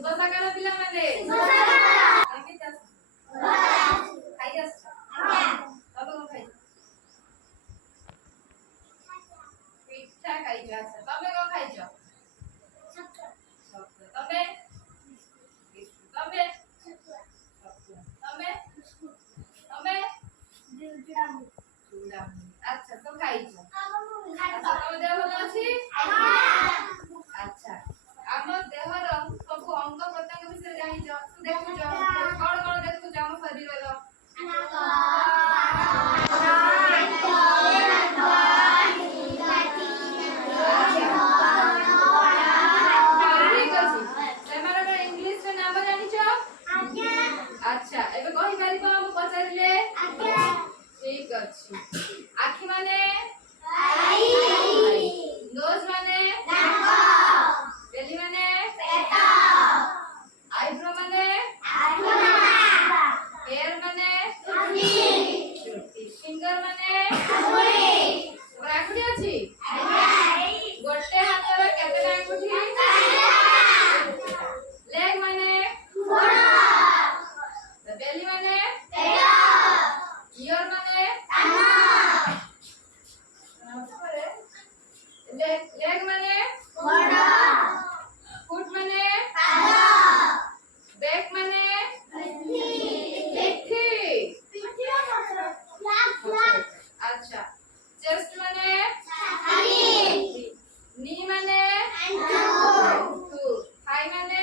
शुभ सकाळ पिलाମାନେ କେମିତି ଅଛ? ଖାଇ ଆସିଛ? ତମେ କଣ ଖାଇଛ? ପିଠା ଖାଇଛ। ଆଚ୍ଛା ତମେ କଣ ଖାଇଛ? ତମେ ତମେ ତମେ ତମେ ଚୁଡ଼ା। ଆଚ୍ଛା ତ ଖାଇଛ। ଆଚ୍ଛା ତମ ଦେହ ଭଲ ଅଛି? ଆଚ୍ଛା ଆମ ଦେହର ସବୁ ଅଙ୍ଗ ପ୍ରତ୍ୟଙ୍ଗ ବିଷୟରେ ଜାଣିଛ? ଦେଖୁଛ କଣ କଣ ଦେଖୁଛ ଆମ ଶରୀରର? ସେମାନଙ୍କର ଇଂଲିଶର ନାମ ଜାଣିଛ? ଆଚ୍ଛା ଏବେ କହିପାରିବ ମୁଁ ପଚାରିଲେ? ଠିକ ଅଛି। ଆଖି ମାନେ? ନୋଜ ମାନେ? ବେଲି ମାନେ? ଆଇବ୍ରୋ ମାନେ? ହେୟାର ମାନେ? ଚୁଟି। ଫିଙ୍ଗର ମାନେ? ତମର ଆଙ୍ଗୁଠି ଅଛି? ଗୋଟେ ହାତର କେତେଟା ଆଙ୍ଗୁଠି? ଲେଗ ମାନେ? ବେଲି ମାନେ? ଇୟର ମାନେ? ଲେଗ ମାନେ? ফুট মানে? ব্যাক মানে? পিঠি। আচ্ছা চেস্ট মানে? নি মানে? থাই মানে?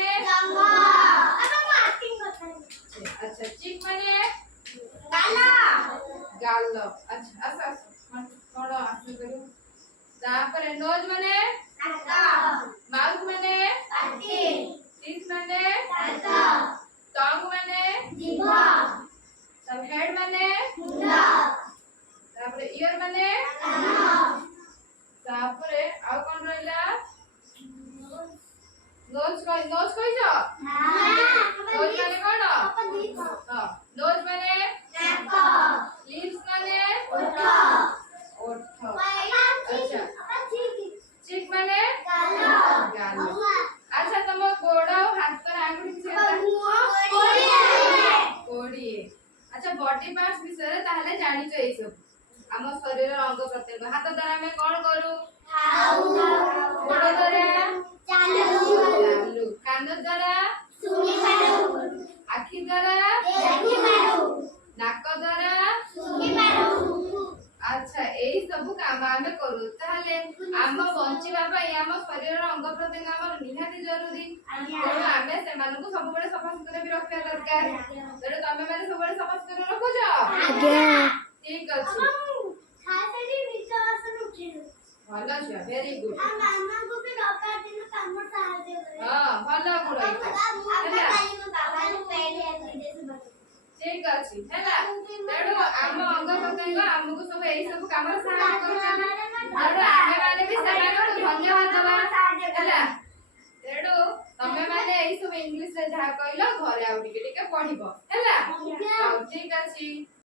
আচ্ছা চিক মানে? গাল। আচ্ছা আচ্ছা কଣ আসল করিও তারপরে নোজ মানে? মাউথ মানে? টিথ মানে? টং মানে? সব হেড মানে? তারপরে ইয়ার মানে? তারপরে আর কোন রইলা? নোজ কইছ? নোজ মানে কোন? হ্যাঁ নোজ মানে? লিপস মানে? ওঠ। আচ্ছা চিক মানে? গাল। আচ্ছা তোমার গোড় আর হাতের আঙ্গুলি কিসের? কোড়িয়ে। আচ্ছা বডি পার্টস বিষয়ে তাহলে জানিছো এই সব ଆମ ଶରୀରର ଅଙ୍ଗ ପ୍ରତ୍ୟଙ୍ଗ। ହାତ ଦ୍ୱାରା ଆମେ କଣ କରୁ? ଗୋଡ଼ ଦ୍ୱାରା ଚାଲୁ। କାନ ଦ୍ୱାରା ଆଖି ଦ୍ୱାରା ନାକ ଦ୍ୱାରା ଆଚ୍ଛା ଏଇ ସବୁ କାମ ଆମେ କରୁ। ତାହେଲେ ଆମ ବଞ୍ଚିବା ପାଇଁ ଆମ ଶରୀରର ଅଙ୍ଗ ପ୍ରତ୍ୟଙ୍ଗ ଆମର ନିହାତି ଜରୁରୀ। ତେଣୁ ଆମେ ସେମାନଙ୍କୁ ସବୁବେଳେ ସଫାସୁତୁରା ବି ରଖିବା ଦରକାର। ତେଣୁ ତମେ ମାନେ ସବୁବେଳେ ସଫାସୁତୁରା ରଖୁଛ? ଠିକ ଅଛି। ଭଲ ଛୁଆ ଭେରି ଗୁଡ୍। ହଁ ଭଲ ଗୁଣ ଠିକ ଅଛି ହେଲା। ତେଣୁ ଆମ ଅଙ୍ଗ ପ୍ରତ୍ୟଙ୍ଗ ଆମକୁ ସବୁ ଏଇ ସବୁ କାମରେ ସାହାଯ୍ୟ କରୁଛନ୍ତି। ତେଣୁ ଆମେ ମାନେ ବି ସେମାନଙ୍କୁ ଧନ୍ୟବାଦ ଦେବା ହେଲା। ତେଣୁ ତମେ ମାନେ ଏଇ ସବୁ ଇଂଲିଶରେ ଯାହା କହିଲ ଘରେ ଆଉ ଟିକେ ଟିକେ ପଢିବ ହେଲା। ହଉ ଠିକ ଅଛି।